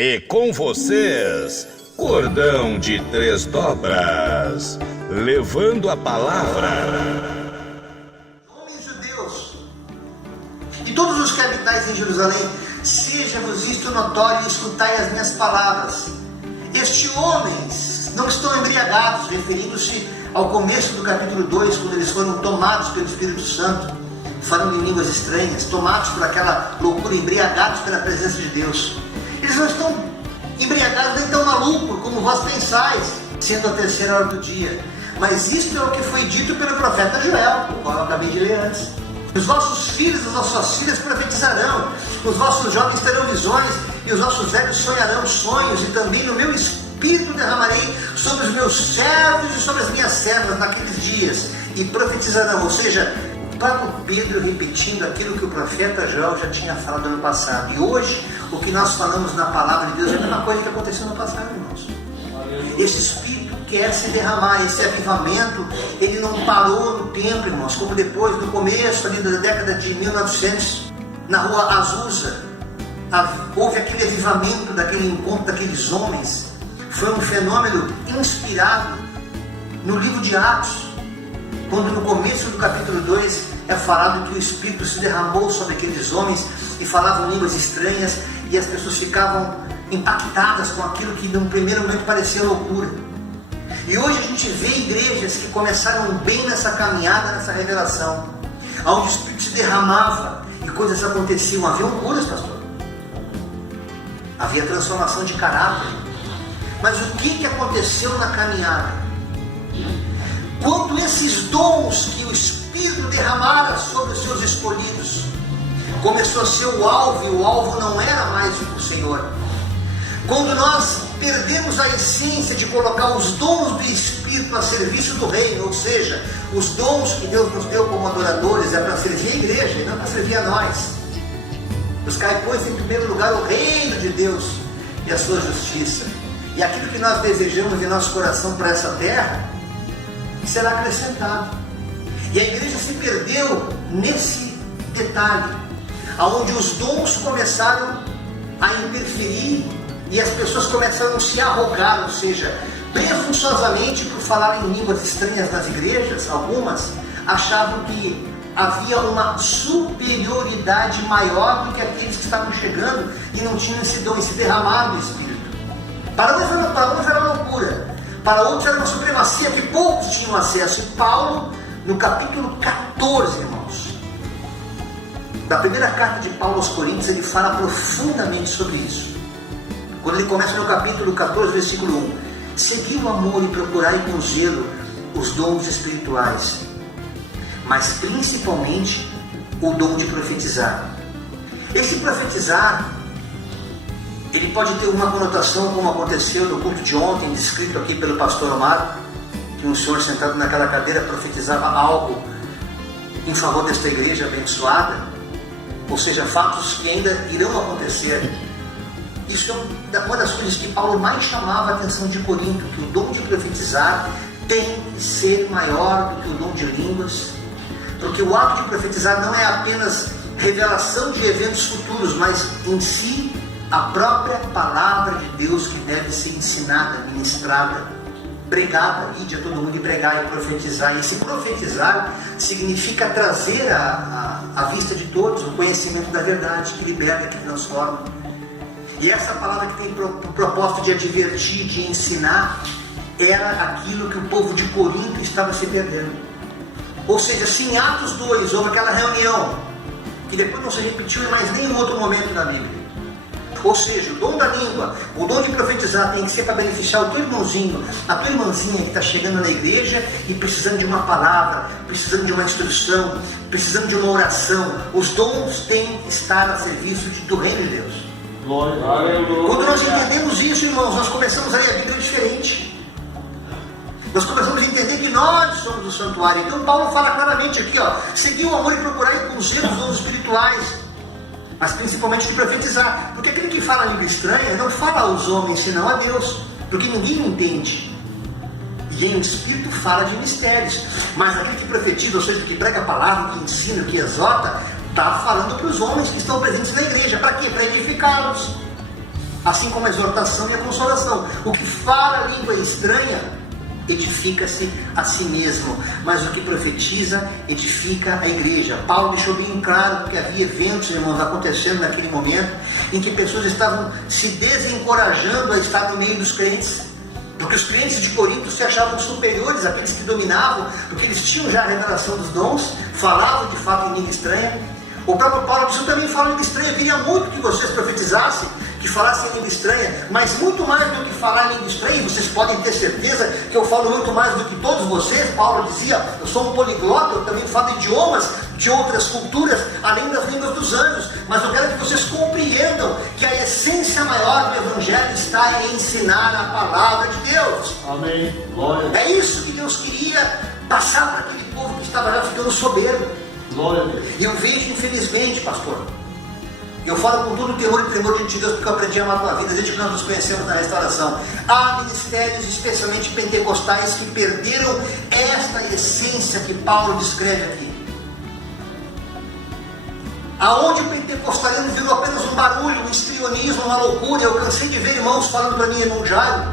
E com vocês, Cordão de Três Dobras, levando a palavra. Homens judeus, e todos os que habitais em Jerusalém, seja-vos isto notório e escutai as minhas palavras. Estes homens não estão embriagados, referindo-se ao começo do capítulo 2, quando eles foram tomados pelo Espírito Santo, falando em línguas estranhas, tomados por aquela loucura, embriagados pela presença de Deus. Eles não estão embriagados nem tão malucos como vós pensais, sendo a terceira hora do dia. Mas isto é o que foi dito pelo profeta Joel, o qual eu acabei de ler antes. Os vossos filhos e as vossas filhas profetizarão, os vossos jovens terão visões, e os vossos velhos sonharão sonhos, e também no meu espírito derramarei sobre os meus servos e sobre as minhas servas naqueles dias, e profetizarão. Ou seja, o próprio Pedro repetindo aquilo que o profeta Joel já tinha falado no passado. E hoje, o que nós falamos na palavra de Deus é a mesma coisa que aconteceu no passado, irmãos. Esse espírito quer se derramar, esse avivamento, ele não parou no tempo, irmãos, como depois, no começo ali da década de 1900, na rua Azusa, houve aquele avivamento daquele encontro daqueles homens. Foi um fenômeno inspirado no livro de Atos, quando no começo do capítulo 2 é falado que o Espírito se derramou sobre aqueles homens e falavam línguas estranhas, e as pessoas ficavam impactadas com aquilo que num primeiro momento parecia loucura. E hoje a gente vê igrejas que começaram bem nessa caminhada, nessa revelação, onde o Espírito se derramava e coisas aconteciam. Haviam curas, pastor, havia transformação de caráter. Mas o que aconteceu na caminhada? Quando esses dons que o Espírito derramara sobre os seus escolhidos começou a ser o alvo, e o alvo não era mais o Senhor. Quando nós perdemos a essência de colocar os dons do Espírito a serviço do reino, ou seja, os dons que Deus nos deu como adoradores é para servir a igreja e não para servir a nós. Buscai, pois, em primeiro lugar o reino de Deus e a sua justiça, e aquilo que nós desejamos em nosso coração para essa terra será acrescentado. E a igreja se perdeu nesse detalhe, aonde os dons começaram a interferir e as pessoas começaram a se arrogar, ou seja, presunçosamente, por falar em línguas estranhas nas igrejas, algumas achavam que havia uma superioridade maior do que aqueles que estavam chegando e não tinham esse dom, esse derramar do Espírito. Para uns era loucura, para outros era uma supremacia que poucos tinham acesso. E Paulo, no capítulo 14, irmãos, da primeira carta de Paulo aos Coríntios, ele fala profundamente sobre isso. Quando ele começa no capítulo 14, versículo 1: segui o amor e procurai com zelo os dons espirituais, mas principalmente o dom de profetizar. Esse profetizar, ele pode ter uma conotação, como aconteceu no culto de ontem, descrito aqui pelo pastor Omar, que um senhor sentado naquela cadeira profetizava algo em favor desta igreja abençoada, ou seja, fatos que ainda irão acontecer. Isso é uma das coisas que Paulo mais chamava a atenção de Corinto, que o dom de profetizar tem que ser maior do que o dom de línguas, porque o ato de profetizar não é apenas revelação de eventos futuros, mas em si a própria palavra de Deus que deve ser ensinada, ministrada, pregada, ide a todo mundo e pregar e profetizar. E esse profetizar significa trazer à vista de todos o conhecimento da verdade, que liberta, que transforma. E essa palavra que tem o propósito de advertir, de ensinar, era aquilo que o povo de Corinto estava se perdendo. Ou seja, se em Atos 2 houve aquela reunião, que depois não se repetiu em mais nenhum outro momento da Bíblia, ou seja, o dom da língua, o dom de profetizar tem que ser para beneficiar o teu irmãozinho, a tua irmãzinha que está chegando na igreja e precisando de uma palavra, precisando de uma instrução, precisando de uma oração. Os dons têm que estar a serviço do reino de Deus. Glória. Quando nós entendemos isso, irmãos, nós começamos a ir a Bíblia diferente. Nós começamos a entender que nós somos o santuário. Então Paulo fala claramente aqui, segui o amor e procurai com zelo os dons espirituais, mas principalmente de profetizar, porque aquele que fala a língua estranha não fala aos homens senão a Deus, porque ninguém entende. E em espírito fala de mistérios, mas aquele que profetiza, ou seja, que prega a palavra, que ensina, que exorta, está falando para os homens que estão presentes na igreja. Para quê? Para edificá-los. assim como a exortação e a consolação. O que fala a língua estranha edifica-se a si mesmo, mas o que profetiza edifica a igreja. Paulo deixou bem claro que havia eventos, irmãos, acontecendo naquele momento, em que pessoas estavam se desencorajando a estar no meio dos crentes, porque os crentes de Corinto se achavam superiores àqueles que dominavam, porque eles tinham já a revelação dos dons, falavam de fato em língua estranha. O próprio Paulo disse: eu também falo em língua estranha, queria muito que vocês profetizassem, que falassem em língua estranha, mas muito mais do que falar em língua estranha, vocês podem ter certeza que eu falo muito mais do que todos vocês. Paulo dizia: eu sou um poliglota, eu também falo idiomas de outras culturas, além das línguas dos anjos, mas eu quero que vocês compreendam que a essência maior do Evangelho está em ensinar a palavra de Deus. Amém. Glória. É isso que Deus queria passar para aquele povo que estava já ficando soberbo. Glória a Deus. E eu vejo, infelizmente, pastor, eu falo com todo o temor e tremor diante de Deus, porque eu aprendi a amar a tua vida desde que nós nos conhecemos na restauração. Há ministérios, especialmente pentecostais, que perderam esta essência que Paulo descreve aqui. Aonde o pentecostalismo virou apenas um barulho, um histrionismo, uma loucura. Eu cansei de ver irmãos falando para mim, irmão Jairo,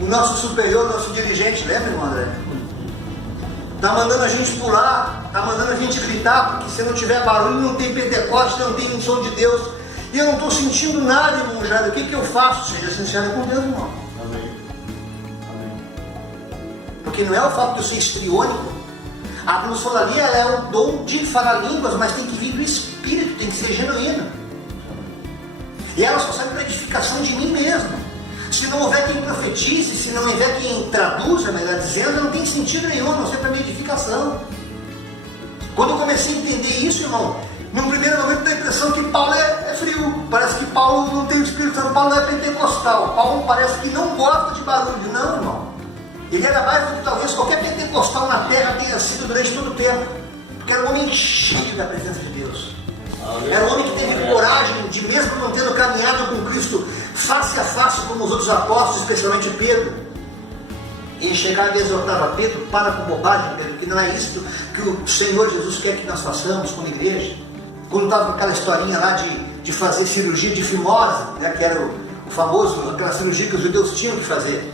o nosso superior, nosso dirigente, lembra, irmão André? Está mandando a gente pular, está mandando a gente gritar, porque se não tiver barulho não tem Pentecoste, não tem unção de Deus. E eu não estou sentindo nada, irmão Jairo. O que eu faço? Seja sincero com Deus, irmão. Amém. Amém. Porque não é o fato de eu ser histriônico. A glosolalia é um dom de falar línguas, mas tem que vir do Espírito, tem que ser genuíno. E ela só sai para edificação de mim mesmo. Se não houver quem profetize, se não houver quem traduza, melhor dizendo, não tem sentido nenhum, não ser para minha edificação. Quando eu comecei a entender isso, irmão, num primeiro momento dá a impressão que Paulo é frio. Parece que Paulo não tem o Espírito Santo, Paulo não é pentecostal. Paulo parece que não gosta de barulho. Não, irmão. Ele era mais do que talvez qualquer pentecostal na terra tenha sido durante todo o tempo. Porque era um homem cheio da presença de Deus. Era um homem que teve coragem de, mesmo não tendo caminhado com Cristo face a face como os outros apóstolos, especialmente Pedro, e chegava e exortava Pedro: para com bobagem, Pedro, que não é isso que o Senhor Jesus quer que nós façamos como igreja. Quando estava com aquela historinha lá de fazer cirurgia de fimose, né, que era o famoso, aquela cirurgia que os judeus tinham que fazer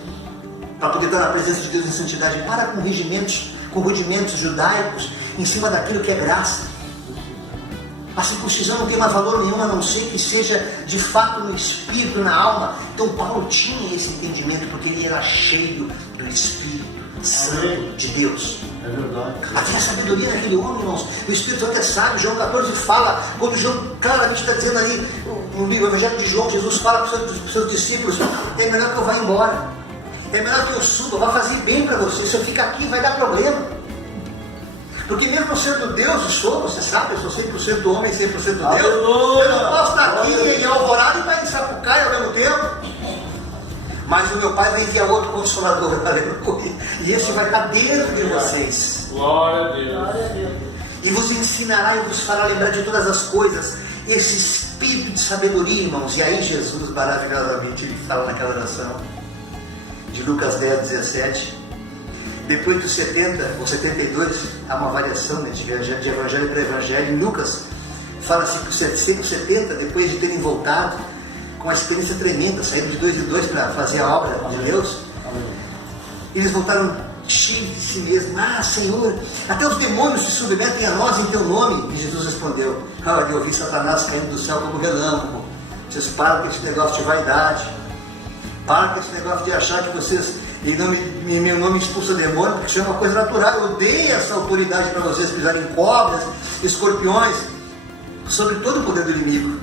para poder estar na presença de Deus em santidade. Para com rudimentos judaicos em cima daquilo que é graça. A circuncisão não tem mais valor nenhum, a não ser que seja de fato no espírito, na alma. Então Paulo tinha esse entendimento, porque ele era cheio do Espírito Santo de Deus. É verdade. Havia sabedoria naquele homem, irmãos. O Espírito Santo é sábio. João 14 fala, quando João claramente está dizendo ali no livro Evangelho de João, Jesus fala para os seus discípulos: é melhor que eu vá embora, é melhor que eu suba, vai fazer bem para você. Se eu ficar aqui vai dar problema. Porque mesmo sendo Deus, eu sou, você sabe, eu sou 100% homem e 100% Deus. Eu não posso estar aqui em Alvorada e vai em Sapucaia ao mesmo tempo. Mas o meu Pai vai enviar outro Consolador, aleluia. E esse vai estar dentro de vocês. Glória a Deus. E vos ensinará e vos fará lembrar de todas as coisas. Esse espírito de sabedoria, irmãos. E aí Jesus, maravilhosamente, ele fala naquela oração de Lucas 10, 17. Depois dos 70 ou 72, há uma variação, né, de evangelho para evangelho. Em Lucas, fala-se que os 170, depois de terem voltado, com uma experiência tremenda, saíram de 2 em 2 para fazer a obra de Deus, eles voltaram cheios de si mesmos. Ah, Senhor, até os demônios se submetem a nós em teu nome. E Jesus respondeu: eu vi Satanás caindo do céu como relâmpago. Vocês param com esse negócio de vaidade, param com esse negócio de achar que vocês, em meu nome, expulsa demônio, porque isso é uma coisa natural. Eu dei essa autoridade para vocês pisarem em cobras, escorpiões, sobre todo o poder do inimigo.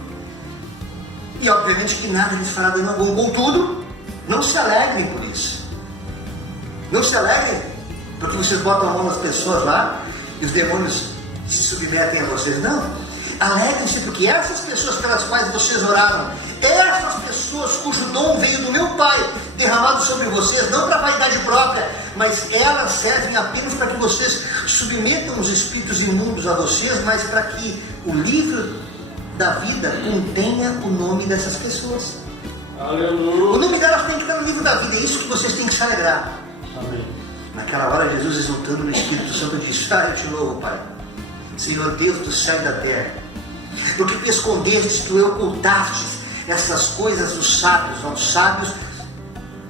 E obviamente que nada lhes fará dano algum. Contudo, não se alegrem por isso. Não se alegrem porque vocês botam a mão nas pessoas lá e os demônios se submetem a vocês. Não. Alegrem-se porque essas pessoas pelas quais vocês oraram, essas pessoas cujo dom veio do meu Pai, derramado sobre vocês, não para vaidade própria, mas elas servem apenas para que vocês submetam os espíritos imundos a vocês, mas para que o livro da vida contenha o nome dessas pessoas. Aleluia. O nome delas tem que estar no livro da vida. É isso que vocês têm que se alegrar. Amém. Naquela hora, Jesus, exultando no Espírito Santo, disse: eu te louvo, Pai, Senhor Deus do céu e da terra, porque tu escondestes, tu ocultastes essas coisas dos sábios, aos sábios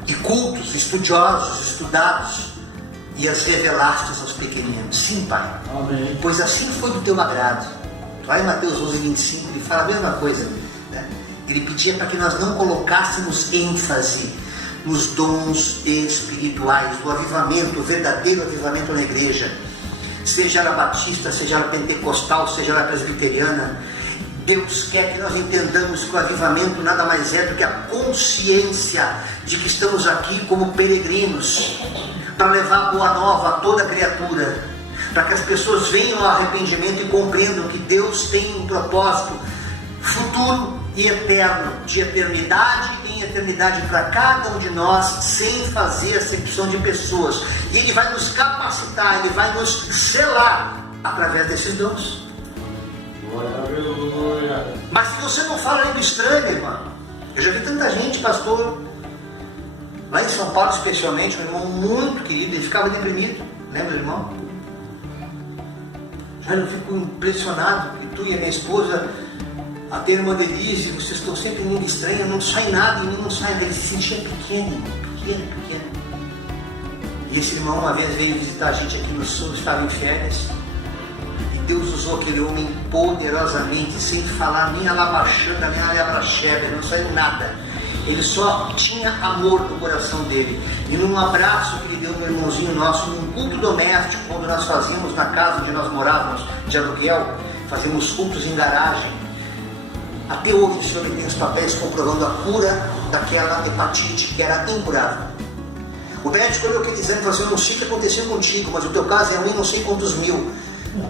e cultos, estudiosos, estudados, e as revelastes aos pequeninos. Sim, Pai. Amém. Pois assim foi do teu agrado. Lá em Mateus 11:25 ele fala a mesma coisa, né? Ele pedia para que nós não colocássemos ênfase nos dons espirituais, do avivamento, o verdadeiro avivamento na igreja, seja ela batista, seja ela pentecostal, seja ela presbiteriana. Deus quer que nós entendamos que o avivamento nada mais é do que a consciência de que estamos aqui como peregrinos para levar a boa nova a toda criatura, para que as pessoas venham ao arrependimento e compreendam que Deus tem um propósito futuro e eterno, de eternidade em eternidade para cada um de nós, sem fazer acepção de pessoas. E Ele vai nos capacitar, Ele vai nos selar através desses dons. Aleluia. Mas se você não fala língua estranha, irmão, eu já vi tanta gente, pastor, lá em São Paulo especialmente, um irmão muito querido, ele ficava deprimido, lembra, irmão? Já eu fico impressionado que tu e a minha esposa, até a irmã Denise, vocês estão sempre em língua estranha, não sai nada, em mim não sai nada. Ele se sentia pequeno. E esse irmão uma vez veio visitar a gente aqui no sul, estava em férias, e Deus usou aquele homem poderosamente, sem falar nem alabaxanda, nem alabraxeba, não saiu nada. Ele só tinha amor no coração dele. E num abraço que ele deu no irmãozinho nosso, num culto doméstico, quando nós fazíamos na casa onde nós morávamos, de aluguel, fazíamos cultos em garagem. Até hoje o senhor tem os papéis comprovando a cura daquela hepatite que era incurável. O médico olhou aquele exame e falou assim: eu não sei o que aconteceu contigo, mas o teu caso é um em não sei quantos mil.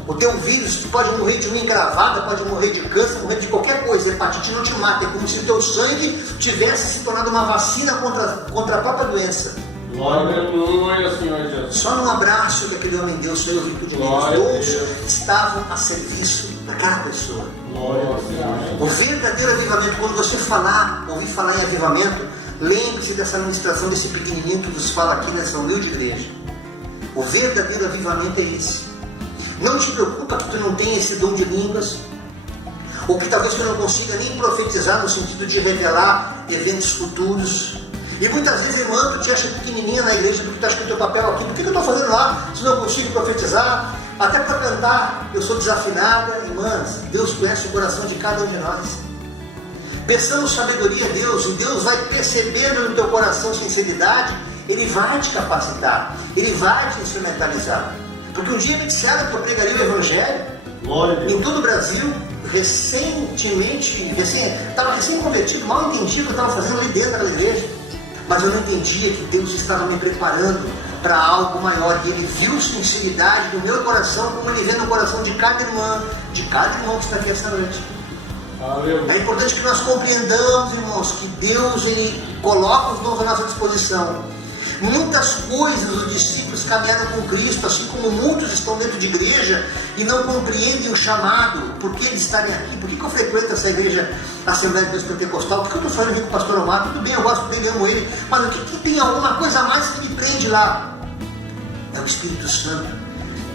O teu vírus, tu pode morrer de unha engravada, pode morrer de câncer, morrer de qualquer coisa. A hepatite não te mata, é como se o teu sangue tivesse se tornado uma vacina contra a própria doença. Aleluia, Senhor Jesus. Só num abraço daquele homem Deus foi ouvido de mim. Os dons estavam a serviço daquela pessoa. O verdadeiro avivamento, quando você ouvir falar em avivamento, lembre-se dessa administração desse pequenininho que vos fala aqui nessa humilde igreja. O verdadeiro avivamento é esse. Não te preocupa que tu não tenha esse dom de línguas, ou que talvez tu não consiga nem profetizar no sentido de revelar eventos futuros. E muitas vezes, irmã, tu te acha pequenininha na igreja porque tu acha que o teu papel aqui, o que eu estou fazendo lá se não consigo profetizar? Até para cantar, eu sou desafinada. Irmãs, Deus conhece o coração de cada um de nós. Peçamos sabedoria a Deus, e Deus vai percebendo no teu coração sinceridade, Ele vai te capacitar, Ele vai te instrumentalizar. Porque um dia me disseram que eu pregaria o Evangelho em todo o Brasil, estava recém-convertido, mal entendia o que eu estava fazendo ali dentro da igreja, mas eu não entendia que Deus estava me preparando para algo maior, e Ele viu sinceridade no meu coração, como Ele vê no coração de cada irmã, de cada irmão que está aqui esta noite. É importante que nós compreendamos, irmãos, que Deus Ele coloca os dons à nossa disposição. Muitas coisas os discípulos caminharam com Cristo, assim como muitos estão dentro de igreja e não compreendem o chamado. Por que eles estarem aqui? Por que eu frequento essa igreja, Assembleia de Deus Pentecostal? Por que eu estou fazendo aqui com o pastor Omar? Tudo bem, eu gosto dele, amo ele, mas o que tem alguma coisa a mais que me prende lá? É o Espírito Santo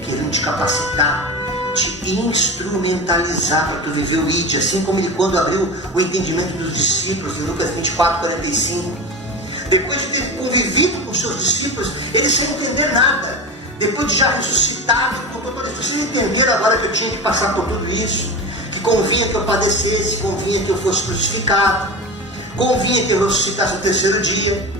querendo te capacitar, te instrumentalizar para tu viver o ID, assim como ele quando abriu o entendimento dos discípulos em Lucas 24:45. Depois de ter convivido com seus discípulos, eles sem entender nada, depois de já ressuscitado, vocês entenderam agora que eu tinha que passar por tudo isso, que convinha que eu padecesse, convinha que eu fosse crucificado, convinha que eu ressuscitasse no terceiro dia.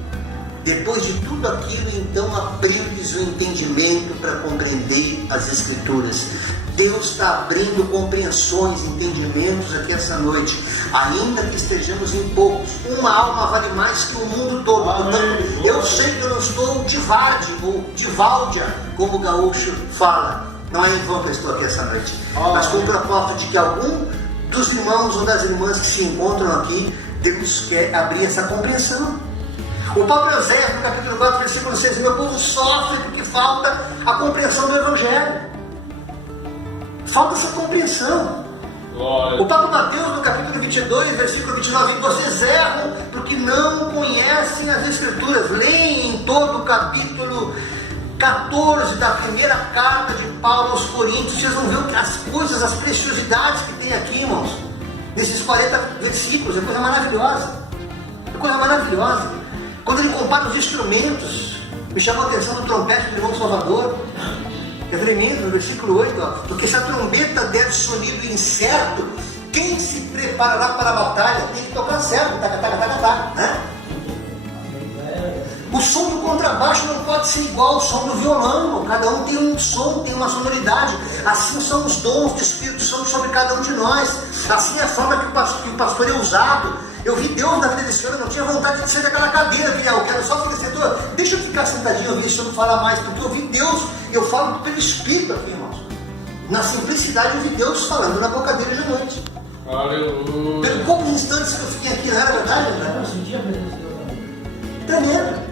Depois de tudo aquilo, então abriu-lhes o entendimento para compreender as Escrituras. Deus está abrindo compreensões, entendimentos aqui essa noite, ainda que estejamos em poucos. Uma alma vale mais que o mundo todo. Portanto, eu sei que eu não estou de Varde ou de Váldia, como o gaúcho fala. Não é em vão que eu estou aqui essa noite, mas com o propósito de que algum dos irmãos ou das irmãs que se encontram aqui, Deus quer abrir essa compreensão. O próprio Oséias, no capítulo 4, versículo 6, meu povo sofre porque falta a compreensão do Evangelho. Falta essa compreensão. Glória. O próprio Mateus, no capítulo 22, versículo 29, vocês erram porque não conhecem as Escrituras. Leem em todo o capítulo 14 da primeira carta de Paulo aos Coríntios, vocês vão ver as coisas, as preciosidades que tem aqui, irmãos. nesses 40 versículos, é coisa maravilhosa. É coisa maravilhosa. Quando ele compara os instrumentos, me chamou a atenção do trompete do irmão Salvador. É tremendo, no versículo 8, ó, porque se a trombeta der sonido incerto, quem se preparará para a batalha tem que tocar certo, taca, taca, taca, taca, né? O som do contrabaixo não pode ser igual ao som do violão, cada um tem um som, tem uma sonoridade. Assim são os dons do Espírito Santo sobre cada um de nós. Assim é a forma que o pastor é usado. Eu vi Deus na vida desse homem, eu não tinha vontade de sair daquela cadeira, eu quero só ficar sentado. Deixa eu ficar sentadinho, ouvir esse homem falar mais, porque eu vi Deus, eu falo pelo Espírito aqui, irmãos. Na simplicidade eu vi Deus falando na boca dele de noite. Aleluia. Pelo poucos instantes que eu fiquei aqui, não era verdade, André? Tremendo.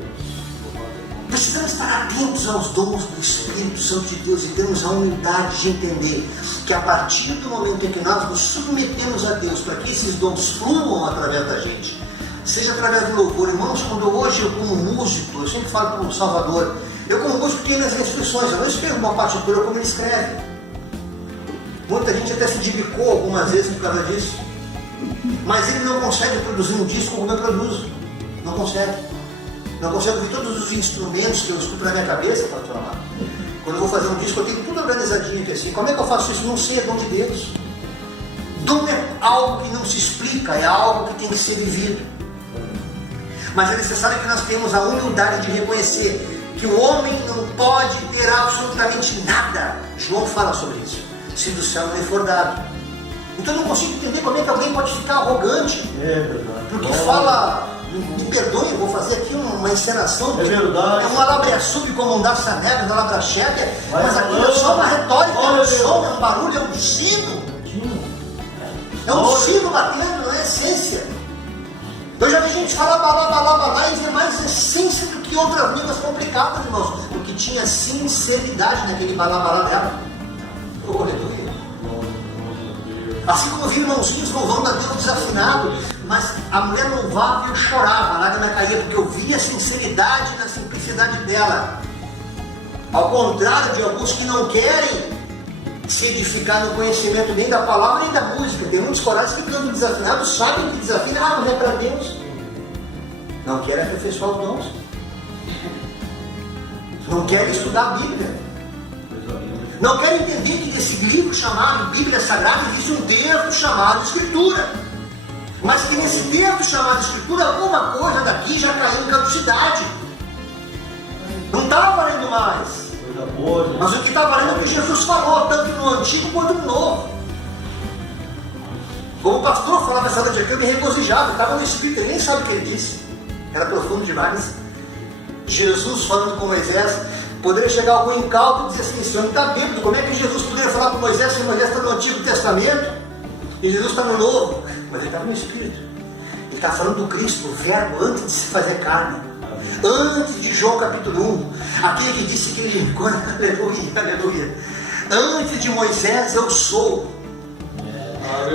Precisamos estar atentos aos dons do Espírito Santo de Deus e termos a humildade de entender que a partir do momento em que nós nos submetemos a Deus para que esses dons fluam através da gente, seja através do louvor, irmãos, quando hoje eu como músico, eu sempre falo como Salvador, eu como músico tenho minhas restrições, eu não escrevo uma partitura como ele escreve. Muita gente até se debicou algumas vezes por causa disso, mas ele não consegue produzir um disco como eu produzo, não consegue. Não consigo ouvir todos os instrumentos que eu escuto na minha cabeça, pastor amado. Quando eu vou fazer um disco, eu tenho tudo organizadinho aqui assim. Como é que eu faço isso? Não sei, é dom de Deus. Dom é algo que não se explica, é algo que tem que ser vivido. Mas é necessário que nós tenhamos a humildade de reconhecer que o homem não pode ter absolutamente nada. João fala sobre isso. Se do céu não lhe for dado. Então eu não consigo entender como é que alguém pode ficar arrogante. Porque fala... Me perdoe, eu vou fazer aqui uma encenação. É verdade. É um alabreaçube como um daçanega, um alabracheca, mas aquilo é só uma retórica, é um som, é um barulho, é um sino. É um sino batendo, não é essência. Eu já vi gente falar balá e ver mais essência do que outras línguas complicadas, irmãos, porque tinha sinceridade naquele balá dela. Oh, aleluia. Assim como eu vi irmãozinhos louvando a Deus desafinado, mas a mulher louvava e eu chorava, a lágrima caía, porque eu via a sinceridade na simplicidade dela. Ao contrário de alguns que não querem se edificar no conhecimento nem da palavra nem da música. Tem muitos corais que cantam desafinados, sabem que desafinam, mas é para Deus. Não querem aperfeiçoar os dons. Não querem estudar a Bíblia. Não querem entender que nesse livro chamado Bíblia Sagrada existe um texto chamado Escritura. Mas que nesse texto chamado Escritura, alguma coisa daqui já caiu em caducidade. Não está valendo mais. Mas o que está valendo é o que Jesus falou, tanto no Antigo quanto no Novo. Como o pastor falava essa noite aqui, eu me regozijava, estava no Espírito, ele nem sabe o que ele disse. Era profundo demais. Jesus falando com Moisés. Poderia chegar algum incauto e dizer assim: esse homem está bêbado, como é que Jesus poderia falar com Moisés se Moisés está no Antigo Testamento e Jesus está no Novo? Mas ele estava no Espírito. Ele está falando do Cristo, o Verbo, antes de se fazer carne. Antes de João capítulo 1, aquele que disse que ele... Aleluia, aleluia. Antes de Moisés eu sou.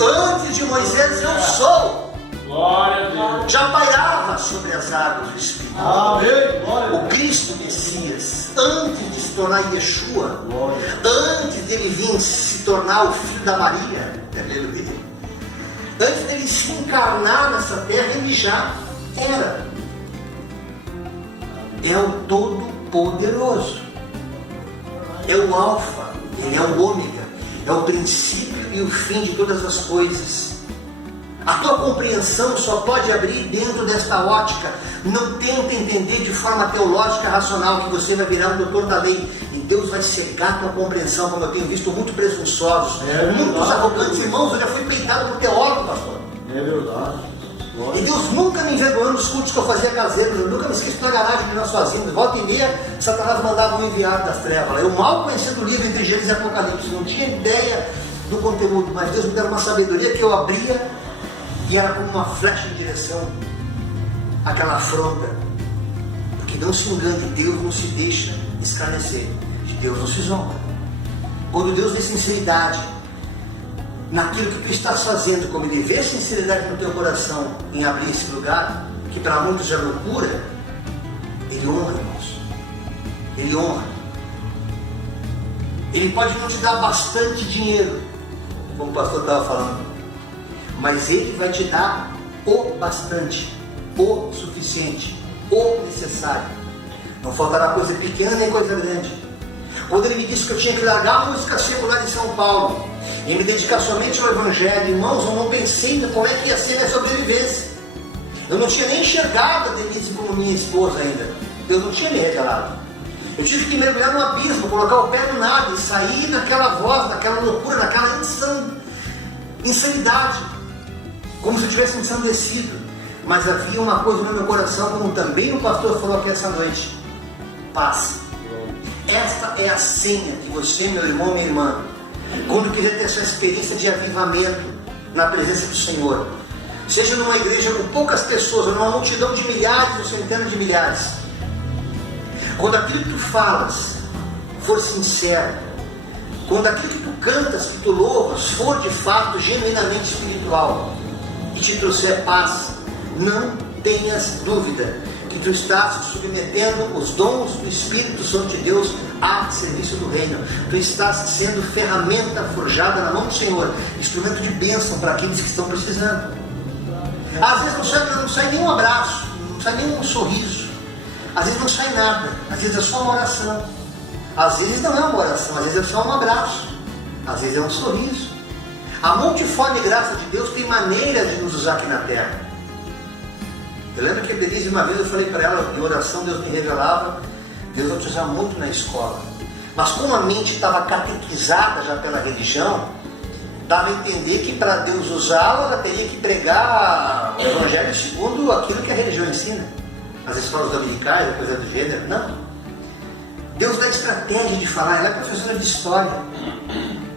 Antes de Moisés eu sou. Glória a Deus. Já pairava sobre as águas do Espírito. Amém. O Cristo Messias, antes de se tornar Yeshua, antes dele vir se tornar o filho da Maria, aleluia, antes dele se encarnar nessa terra, ele já era. É o Todo-Poderoso, é o Alfa, ele é o Ômega, é o princípio e o fim de todas as coisas. A tua compreensão só pode abrir dentro desta ótica. Não tenta entender de forma teológica, racional, que você vai virar um doutor da lei e Deus vai cegar a tua compreensão, como eu tenho visto muitos presunçosos, muitos arrogantes. Irmãos, eu já fui peitado por teólogo, pastor. É verdade. E Deus nunca me envergonhou nos cultos que eu fazia caseiro. Eu nunca me esqueci na garagem de nós sozinhos. Volta e meia, Satanás mandava um enviado das trevas. Eu mal conhecendo o livro entre Gênesis e Apocalipse, não tinha ideia do conteúdo, mas Deus me deu uma sabedoria que eu abria e era como uma flecha em direção àquela afronta. Porque não se engane, Deus não se deixa escarnecer, de Deus não se zomba. Quando Deus vê sinceridade naquilo que tu estás fazendo, como Ele vê sinceridade no teu coração em abrir esse lugar, que para muitos é loucura, Ele honra, irmãos. Ele honra. Ele pode não te dar bastante dinheiro, como o pastor estava falando, mas Ele vai te dar o bastante, o suficiente, o necessário. Não faltará coisa pequena nem coisa grande. Quando Ele me disse que eu tinha que largar a música secular em São Paulo e me dedicar somente ao Evangelho, irmãos, eu não pensei ainda como é que ia ser minha sobrevivência. Eu não tinha nem enxergado a Denise como minha esposa ainda. Deus não tinha me revelado. Eu tive que mergulhar no abismo, colocar o pé no nada e sair daquela voz, daquela loucura, daquela insanidade, como se eu tivesse ensandecido. Mas havia uma coisa no meu coração, como também o pastor falou aqui essa noite: paz. Esta é a senha que você, meu irmão, minha irmã, quando quiser ter essa experiência de avivamento na presença do Senhor, seja numa igreja com poucas pessoas, ou numa multidão de milhares ou centenas de milhares, quando aquilo que tu falas for sincero, quando aquilo que tu cantas, que tu louvas, for de fato genuinamente espiritual e te trouxer paz, não tenhas dúvida que tu estás submetendo os dons do Espírito Santo de Deus a serviço do reino. Tu estás sendo ferramenta forjada na mão do Senhor, instrumento de bênção para aqueles que estão precisando. Às vezes não sai nem um abraço, não sai nem um sorriso, às vezes não sai nada, às vezes é só uma oração, às vezes não é uma oração, às vezes é só um abraço, às vezes é um sorriso. A multiforme graça de Deus tem maneira de nos usar aqui na terra. Eu lembro que a Denise, uma vez eu falei para ela, em oração Deus me revelava, Deus vai te usar muito na escola. Mas como a mente estava catequizada já pela religião, dava a entender que para Deus usá-la, ela teria que pregar o Evangelho segundo aquilo que a religião ensina. As escolas dominicais, coisa do gênero, não. Deus dá estratégia de falar, ela é professora de história.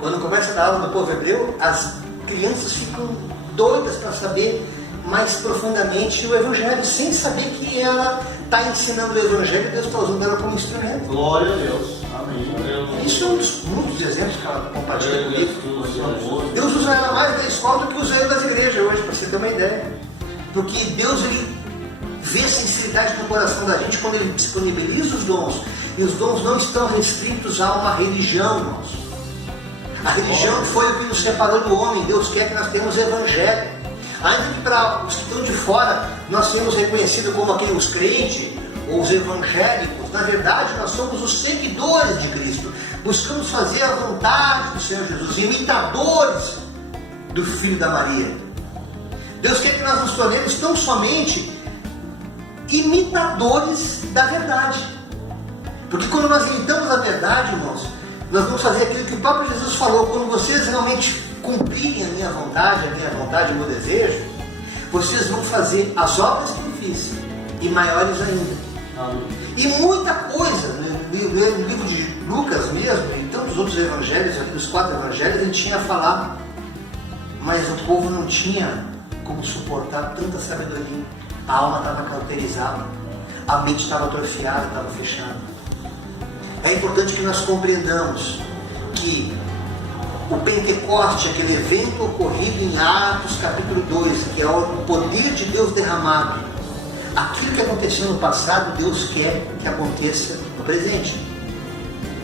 Quando começa a dar aula no povo hebreu, as crianças ficam doidas para saber mais profundamente o Evangelho, sem saber que ela está ensinando o Evangelho e Deus está usando ela como instrumento. Glória a Deus. Amém. Isso é um dos muitos exemplos que ela compartilha comigo. Deus usa ela mais na escola do que usa ela das igrejas hoje, para você ter uma ideia. Porque Deus, Ele vê a sinceridade no coração da gente quando Ele disponibiliza os dons. E os dons não estão restritos a uma religião, irmãos. A religião foi o que nos separou do homem. Deus quer que nós tenhamos Evangelho. Ainda que para os que estão de fora nós temos reconhecido como aqueles crentes ou os evangélicos, na verdade nós somos os seguidores de Cristo. Buscamos fazer a vontade do Senhor Jesus, imitadores do Filho da Maria. Deus quer que nós nos tornemos tão somente imitadores da verdade. Porque quando nós imitamos a verdade, irmãos, nós vamos fazer aquilo que o próprio Jesus falou: quando vocês realmente cumprirem a minha vontade, o meu desejo, vocês vão fazer as obras que eu fiz, e maiores ainda. Amém. E muita coisa, no livro de Lucas mesmo, e tantos outros evangelhos, aqui os 4 evangelhos, ele tinha a falar, mas o povo não tinha como suportar tanta sabedoria. A alma estava cauterizada, a mente estava atrofiada, estava fechada. É importante que nós compreendamos que o Pentecoste, aquele evento ocorrido em Atos capítulo 2, que é o poder de Deus derramado, aquilo que aconteceu no passado, Deus quer que aconteça no presente,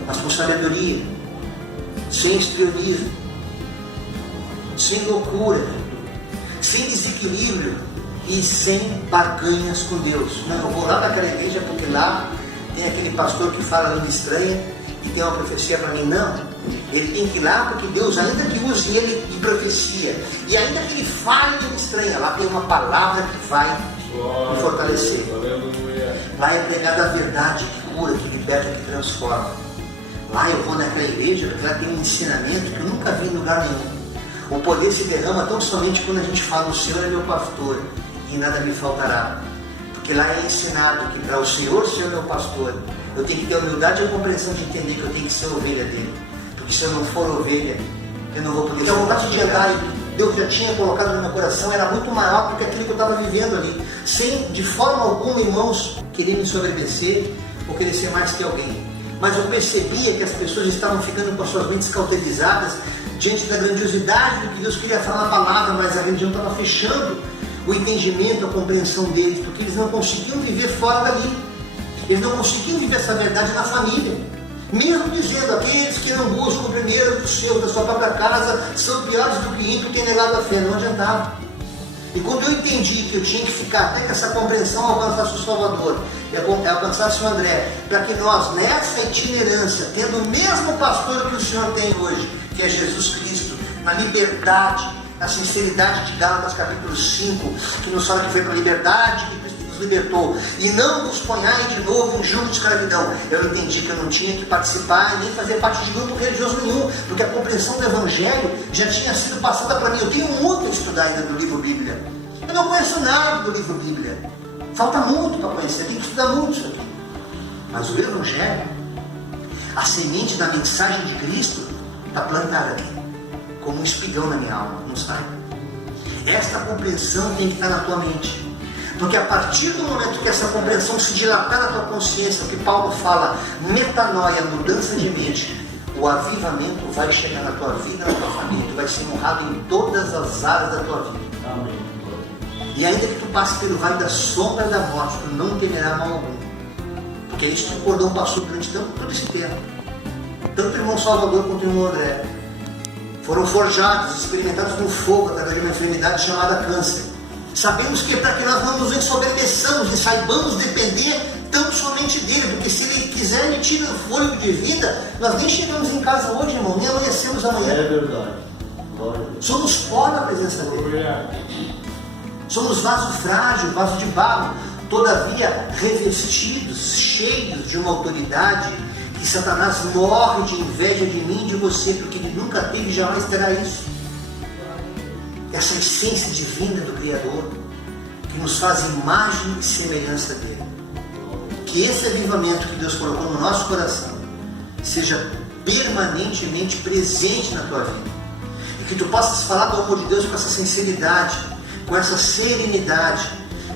mas com sabedoria, sem histrionismo, sem loucura, sem desequilíbrio e sem barganhas com Deus. Não, eu vou lá naquela igreja porque lá tem aquele pastor que fala língua estranha e tem uma profecia para mim. Não, ele tem que ir lá porque Deus, ainda que use ele de profecia e ainda que ele fale língua estranha, lá tem uma palavra que vai me fortalecer. Lá é pregada a verdade que cura, que liberta, que transforma. Lá eu vou naquela igreja porque lá tem um ensinamento que eu nunca vi em lugar nenhum. O poder se derrama tão somente quando a gente fala: o Senhor é meu pastor e nada me faltará. Porque lá é ensinado que para o Senhor ser meu pastor, eu tenho que ter a humildade e a compreensão de entender que eu tenho que ser ovelha dele. Porque se eu não for ovelha, eu não vou poder ser. Então, o vontade de andar e Deus já tinha colocado no meu coração era muito maior do que aquilo que eu estava vivendo ali. Sem, de forma alguma, irmãos, querer me sobreviver ou querer ser mais que alguém. Mas eu percebia que as pessoas estavam ficando com as suas mentes cauterizadas diante da grandiosidade do que Deus queria falar na palavra, mas a religião estava fechando o entendimento, a compreensão deles, porque eles não conseguiam viver fora dali. Eles não conseguiam viver essa verdade na família. Mesmo dizendo, aqueles que não buscam primeiro dos seus, da sua própria casa, são piores do que ímpio, tem negado a fé. Não adiantava. E quando eu entendi que eu tinha que ficar até que essa compreensão alcançasse o Salvador, e alcançasse o André, para que nós, nessa itinerância, tendo o mesmo pastor que o Senhor tem hoje, que é Jesus Cristo, na liberdade, na sinceridade de Gálatas capítulo 5, que nos fala que foi para a liberdade que Cristo nos libertou, e não vos ponhai de novo em julgo de escravidão. Eu entendi que eu não tinha que participar nem fazer parte de grupo religioso nenhum, porque a compreensão do Evangelho já tinha sido passada para mim. Eu tenho muito a estudar ainda do livro Bíblia. Eu não conheço nada do livro Bíblia. Falta muito para conhecer, tem que estudar muito isso aqui. Mas o Evangelho, a semente da mensagem de Cristo, está plantada aqui, como um espigão na minha alma, não sai. Esta compreensão tem que estar na tua mente. Porque a partir do momento que essa compreensão se dilatar na tua consciência, o que Paulo fala, metanoia, mudança de mente, o avivamento vai chegar na tua vida, na tua família, tu vai ser honrado em todas as áreas da tua vida. Amém. E ainda que tu passe pelo vale da sombra da morte, tu não temerá mal algum. Porque é isso que o cordão passou durante todo esse tempo. Tanto o irmão Salvador quanto o irmão André foram forjados, experimentados no fogo através de uma enfermidade chamada câncer. Sabemos que é para que nós não nos ensoberbeçamos e saibamos depender tão somente dele, porque se ele quiser, ele tira o fôlego de vida. Nós nem chegamos em casa hoje, irmão, nem amanhecemos amanhã. É verdade. Glória a Deus. Somos pó na presença dele. Somos vaso frágil, vaso de barro, todavia revestidos, cheios de uma autoridade que Satanás morre de inveja de mim e de você, porque ele nunca teve e jamais terá isso. Essa essência divina do Criador, que nos faz imagem e semelhança dele. Que esse avivamento que Deus colocou no nosso coração seja permanentemente presente na tua vida. E que tu possas falar do amor de Deus com essa sinceridade, com essa serenidade,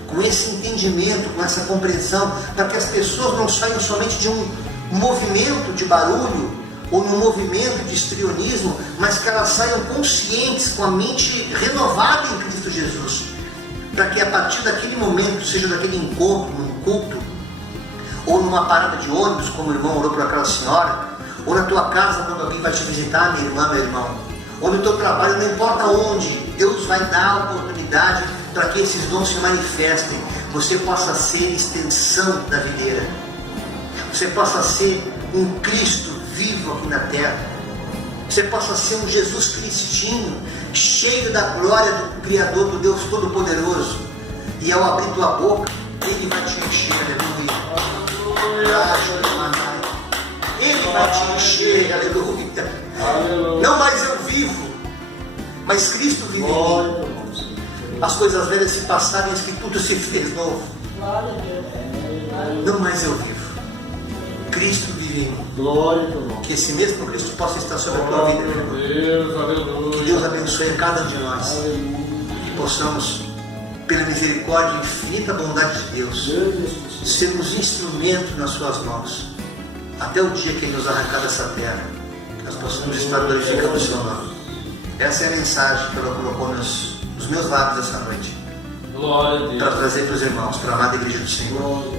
com esse entendimento, com essa compreensão, para que as pessoas não saiam somente de um movimento de barulho ou num movimento de histrionismo, mas que elas saiam conscientes, com a mente renovada em Cristo Jesus, para que a partir daquele momento, seja daquele encontro, num culto, ou numa parada de ônibus, como o irmão orou para aquela senhora, ou na tua casa, quando alguém vai te visitar, minha irmã, meu irmão, ou no teu trabalho, não importa onde, Deus vai dar a oportunidade para que esses dons se manifestem. Você possa ser extensão da videira, você possa ser um Cristo vivo aqui na terra, você possa ser um Jesus Cristinho, cheio da glória do Criador, do Deus Todo-Poderoso, e ao abrir tua boca, Ele vai te encher, aleluia. Ele vai te encher, aleluia. Não mais eu vivo, mas Cristo vive em mim. As coisas velhas se passaram, eis que tudo se fez novo. Não mais eu vivo, Cristo vive em mim. Glória a Deus. Que esse mesmo Cristo possa estar sobre a tua vida, meu irmão. Deus, aleluia. Que Deus abençoe a cada um de nós. Que possamos, pela misericórdia e infinita bondade de Deus, sermos instrumentos nas suas mãos, até o dia que Ele nos arrancar dessa terra, que nós possamos estar glorificando o seu nome. Essa é a mensagem que ela colocou nos meus lábios essa noite, Glória a Deus. para trazer para os irmãos, para a amada igreja do Senhor.